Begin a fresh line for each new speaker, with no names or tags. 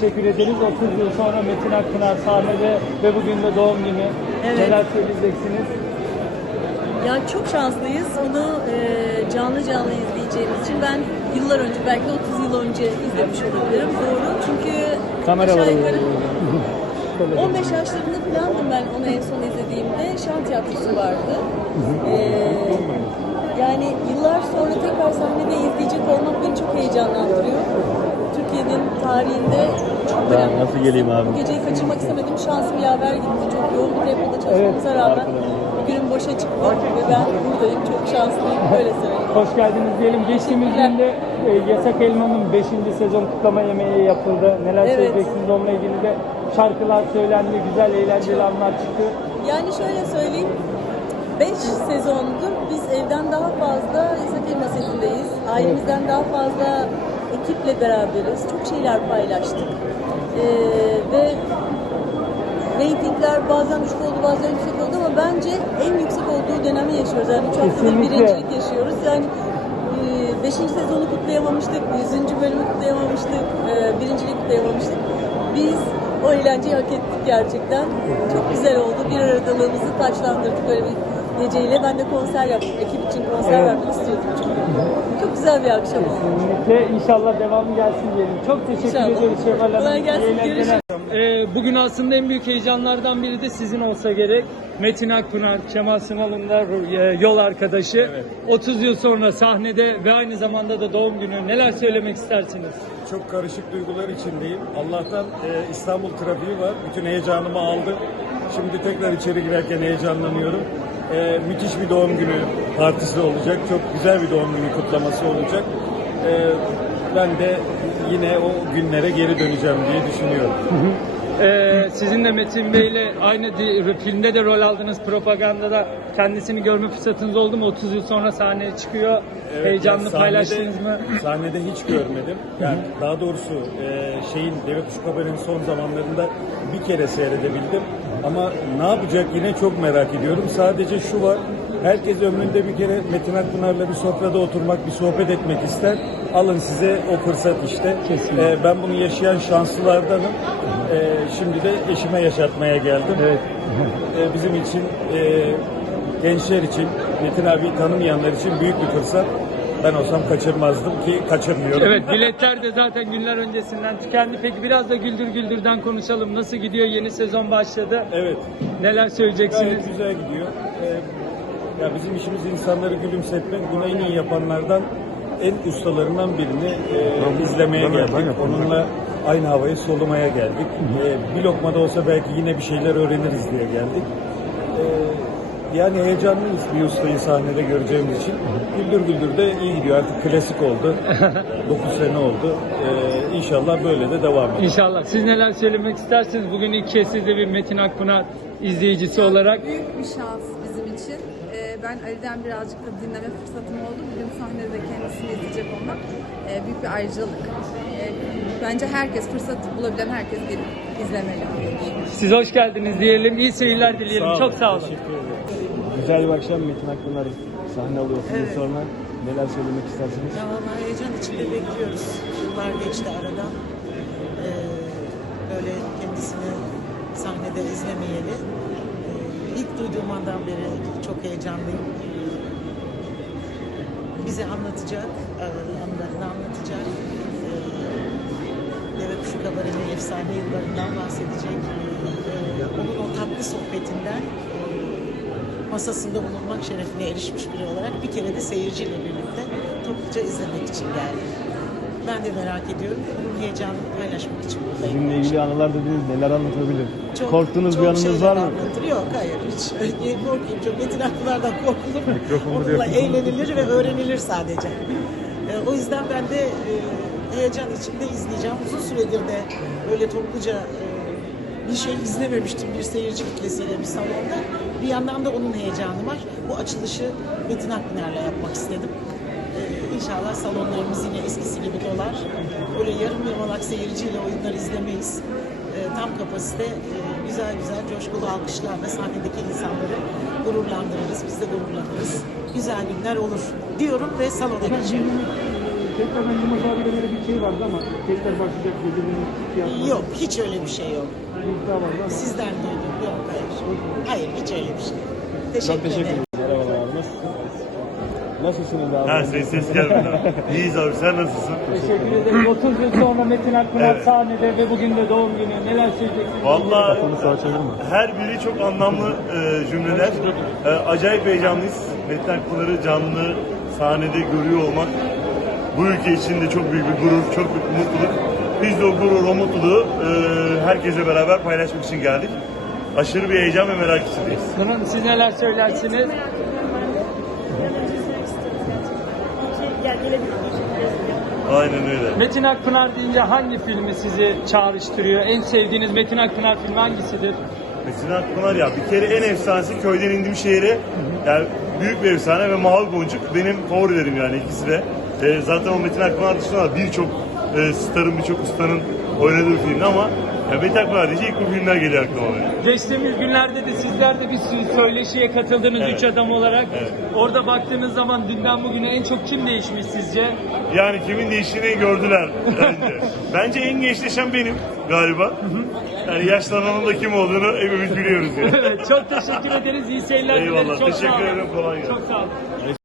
Teşekkür ederiz. 30 yıl sonra Metin Akpınar sahnede ve bugün de doğum günü.
Evet.
Neler söyleyeceksiniz?
Ya çok şanslıyız. Onu e, canlı canlı izleyeceğimiz için ben yıllar önce belki de 30 yıl önce izlemiş olabilirim. Doğru. Çünkü
Kamera
aşağı yukarı
Şöyle
15 yaşlarında falandım ben onu en son izlediğimde. Şan tiyatrosu vardı. E, yani yıllar sonra tekrar sahnede izleyecek olmak beni çok heyecanlandırıyor. Türkiye'nin tarihinde çok
Ben
önemli.
nasıl geleyim abi?
Bu geceyi kaçırmak istemedim. Şansım yaver gitti. Çok yoğun bir tempoda çalışmamıza
Evet,
rağmen günüm boşa çıktı ve ben buradayım. Çok şanslıyım. Böyle söyleyeyim.
Hoş geldiniz diyelim. Geçtiğimiz günde e, Yasak Elma'nın 5. sezon kutlama yemeği yapıldı. Neler
Evet.
söyleyeceksiniz onunla ilgili de şarkılar söylendi, güzel eğlenceli anlar çıktı.
Yani şöyle söyleyeyim. 5 sezondur biz evden daha fazla yasak elma setindeyiz. Ailemizden daha fazla ekiple beraberiz. Çok şeyler paylaştık. Ee, ve reytingler bazen düşük oldu bazen yüksek oldu ama bence en yüksek olduğu dönemi yaşıyoruz. Yani 3 haftadır
Kesinlikle.
birincilik yaşıyoruz. Yani 5. sezonu kutlayamamıştık, 100. bölümü kutlayamamıştık, e, birincilik kutlayamamıştık. Biz o eğlenceyi hak ettik gerçekten. Çok güzel oldu. Bir aradalığımızı taçlandırdık böyle bir geceyle. Ben de konser yaptım. Ekip için konser vermek istiyordum çünkü. Güzel bir akşam oldu.
Kesinlikle inşallah devamı gelsin diyelim. Çok teşekkür
İnşallah.
ederiz Şevval Hanım.
Kolay gelsin,
eğlenceler.
görüşürüz.
Ee, bugün aslında en büyük heyecanlardan biri de sizin olsa gerek. Metin Akpınar, Kemal Sunal'ın da e, yol arkadaşı. 30 yıl sonra sahnede ve aynı zamanda da doğum günü. Neler söylemek istersiniz?
Çok karışık duygular içindeyim. Allah'tan e, İstanbul trafiği var. Bütün heyecanımı aldı. Şimdi tekrar içeri girerken heyecanlanıyorum. E, müthiş bir doğum günü partisi olacak. Çok güzel bir doğum günü kutlaması olacak. E, ben de yine o günlere geri döneceğim diye düşünüyorum.
Ee, sizin de Metin Bey'le aynı filmde de rol aldınız propagandada. Kendisini görme fırsatınız oldu mu? 30 yıl sonra sahneye çıkıyor.
Evet,
Heyecanlı
yani sahnede-
paylaştınız mı?
Sahnede hiç görmedim. Yani daha doğrusu e, şeyin Deve Kuşu son zamanlarında bir kere seyredebildim. Ama ne yapacak yine çok merak ediyorum. Sadece şu var. Herkes ömründe bir kere Metin Akpınar'la bir sofrada oturmak, bir sohbet etmek ister. Alın size o fırsat işte.
Kesinlikle.
E, ben bunu yaşayan şanslılardanım. E, şimdi de eşime yaşatmaya geldim.
Evet.
E, bizim için, e, gençler için, Metin abi tanımayanlar için büyük bir fırsat. Ben olsam kaçırmazdım ki kaçırmıyorum.
Evet biletler de zaten günler öncesinden tükendi. Peki biraz da Güldür Güldür'den konuşalım. Nasıl gidiyor? Yeni sezon başladı.
Evet,
Neler söyleyeceksiniz?
gayet güzel gidiyor. Ee, ya bizim işimiz insanları gülümsetmek. Bunu en iyi yapanlardan, en ustalarından birini e, izlemeye geldik. Onunla aynı havayı solumaya geldik. Ee, bir lokma da olsa belki yine bir şeyler öğreniriz diye geldik. Ee, yani heyecanlıyız bir ustayı sahnede göreceğimiz için. Güldür Güldür de iyi gidiyor. Artık klasik oldu. 9 sene oldu. Ee, inşallah böyle de devam eder.
İnşallah. Siz neler söylemek istersiniz? Bugün ilk kez siz de bir Metin Akpınar izleyicisi olarak.
Büyük bir şans bizim için. Ee, ben Ali'den birazcık da dinleme fırsatım oldu. Bugün sahnede kendisini izleyecek olmak e, büyük bir ayrıcalık. E, bence herkes, fırsat bulabilen herkes gelip izlemeli.
Siz hoş geldiniz diyelim. İyi seyirler dileyelim. Çok sağ olun.
Teşekkür ederim.
Güzel bir akşam Metin Akpınar sahne alıyor evet. sonra. Neler söylemek istersiniz?
Ya vallahi heyecan içinde bekliyoruz. Yıllar geçti aradan. Ee, böyle kendisini sahnede izlemeyeli. Ee, ilk duyduğum andan beri çok heyecanlıyım. Bize anlatacak, e, anılarını anlatacak. Deve Kuşu Kabarı'nın efsane yıllarından bahsedecek. Ee, onun o tatlı sohbetinden e, masasında bulunmak şerefine erişmiş biri olarak bir kere de seyirciyle birlikte topluca izlemek için geldim. Ben de merak ediyorum. Bunun heyecanını paylaşmak için buradayım.
Sizinle ilgili anılar dediniz neler anlatabilir?
Çok-
Korktuğunuz
çok
bir anınız var mı?
Anlatır. Yok hayır hiç. Niye korkayım çok Metin Akpınar'dan korkulur.
Mikrofonu
Onunla eğlenilir ve öğrenilir sadece. Ee, o yüzden ben de e, heyecan içinde izleyeceğim. Uzun süredir de böyle topluca e, bir şey izlememiştim bir seyirci kitlesiyle bir salonda. Bir yandan da onun heyecanı var. Bu açılışı Metin Akpınar'la yapmak istedim. Ee, İnşallah salonlarımız yine eskisi gibi dolar. Böyle yarım yamalak seyirciyle oyunlar izlemeyiz. Ee, tam kapasite e, güzel güzel coşkulu alkışlarla sahnedeki insanları gururlandırırız. Biz de gururlanırız. Güzel günler olur diyorum ve salona geçiyorum.
Tekrar ben Yılmaz abiyle böyle bir şey vardı ama tekrar başlayacak birbirinin tiyatrosu.
Yok, hiç öyle bir şey yok.
Bir iddia vardı ama.
Sizden duydum. Yok, hayır. Hayır, hiç öyle bir şey. yok. Teşekkür,
Çok teşekkür
ederim.
ederim. Merhabalar abi. Nasılsınız? Nasılsınız abi?
Ha ses ses gelmedi. İyiyiz abi sen nasılsın?
Teşekkür ederim. 30 yıl sonra Metin Akpınar
Evet.
sahnede ve bugün de doğum günü. Neler söyleyeceksiniz?
Vallahi
Kafanı sağa çevirme.
her biri çok anlamlı e, cümleler. E, acayip heyecanlıyız. Metin Akpınar'ı canlı sahnede görüyor olmak bu ülke için de çok büyük bir gurur, çok büyük bir mutluluk. Biz de o gurur, o mutluluğu e, herkese beraber paylaşmak için geldik. Aşırı bir heyecan ve merak içindeyiz.
Bunun siz neler söylersiniz?
Aynen öyle.
Metin Akpınar deyince hangi filmi sizi çağrıştırıyor? En sevdiğiniz Metin Akpınar filmi hangisidir?
Metin Akpınar ya bir kere en efsanesi köyden indiğim şehre yani büyük bir efsane ve Mavi Boncuk benim favorilerim yani ikisi de. E, zaten o Metin Akpınar dışında da birçok e, starın birçok ustanın oynadığı film ama ya Metin Akpınar deyince ilk bu filmler geliyor aklıma benim.
Geçtiğimiz günlerde de sizler de bir sürü söyleşiye katıldınız
Evet.
üç adam olarak.
Evet.
Orada baktığınız zaman dünden bugüne en çok kim değişmiş sizce?
Yani kimin değiştiğini gördüler bence. bence en gençleşen benim galiba. Yani yaşlananın da kim olduğunu hepimiz biliyoruz yani.
Evet, çok teşekkür ederiz. İyi seyirler dileriz.
Eyvallah,
Çok sağ
teşekkür
olun.
ederim, kolay gelsin.
Çok sağ olun.